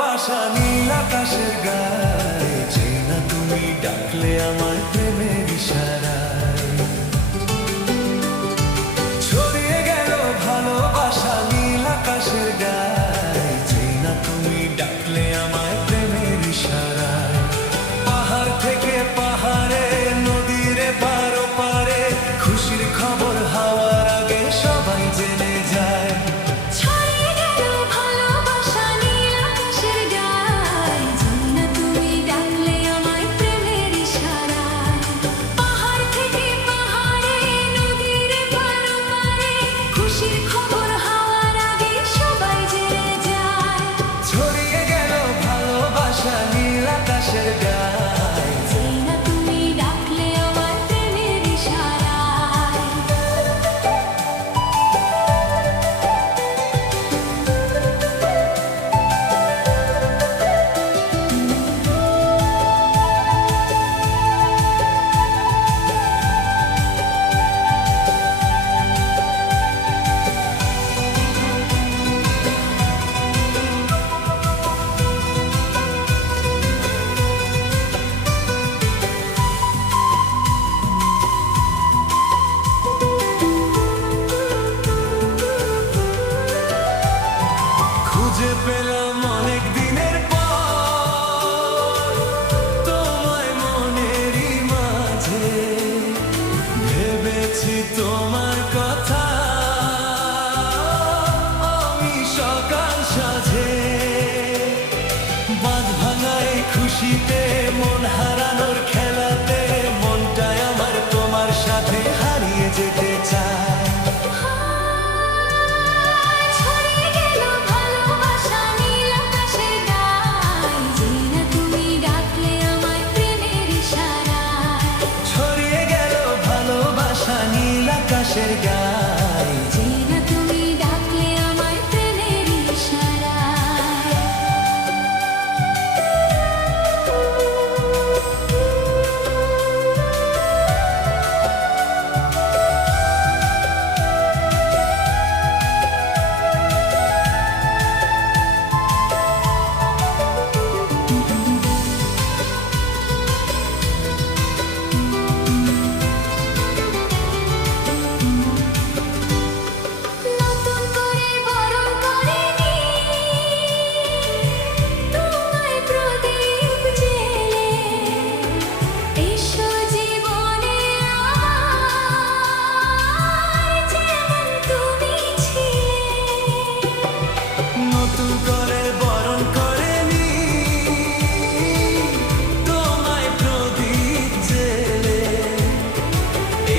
ভালোবাসা নীল আকাশের গায়ে, চেয়ে না তুমি ডাকলে আমার প্রেমের ইশারায়। ছড়িয়ে গেল ভালোবাসা নীল আকাশের গায়ে, চেয়ে না তুমি ডাকলে আমার প্রেমের ইশারায়। পাহাড় থেকে পাহাড়ে, নদীর পার ওপারে, খুশির খবর হাওয়ার আগে সবাই জেনে যায়। ছড়িয়ে গেল ভালোবাসা নীল আকাশের গায়ে, চেয়ে না তুমি ডাকলে আমার প্রেমের ইশারায়। খুঁজে পেলাম অনেক দিনের পর তোমায় মনেরই মাঝে, ভেবেছি তোমার কথা আমি সকাল সাজে। বাঁধ ভাঙায় খুশিতে, মন হারানোর খেলাতে, মনটায় আমার তোমার সাথে হারিয়ে যেতে চায়। ছড়িয়ে গেল ভালোবাসা নীল আকাশের গায়ে, চেয়ে না তুমি ডাকলে আমার প্রেমের ইশারায়। ছড়িয়ে গেল ভালোবাসা নীল আকাশের গায়ে, চেয়ে না তুমি ডাকলে আমার প্রেমের ইশারায়। নতুন করে বরণ করে তোমায় প্রদীপ জেলে, এসো জীবনে আমার যেমন তুমি ছিলে। নতুন করে বরণ করে নি তোমায় প্রদীপ জেলে,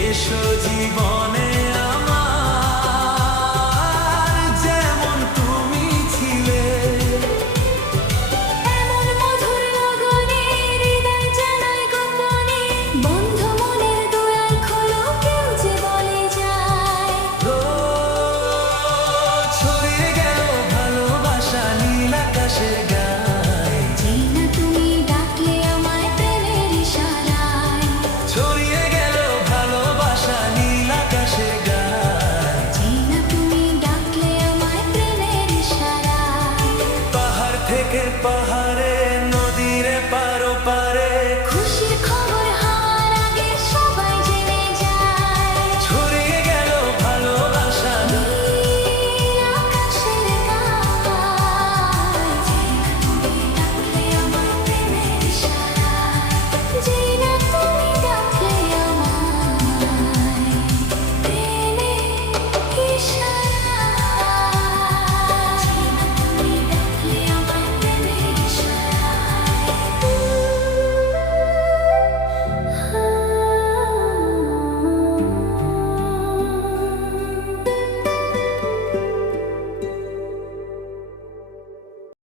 এসো জীবনে আমার যেমন তুমি ছিলে। এমন মধুর লগনে হৃদয় জানাই গোপনে, বন্ধ মনের দুয়ার খোলো, কেউ যে বলে যায়। ও ছড়িয়ে গেল ভালোবাসা নীল আকাশের গায়ে, চেয়ে না তুমি ডাকলে আমায় প্রেমের ইশারায়। ছড়িয়ে গেল ভালোবাসা নীল আকাশের গায়ে। চেয়ে না তুমি ডাকলে আমায় প্রেমের ইশারায়। পাহাড় থেকে পাহাড়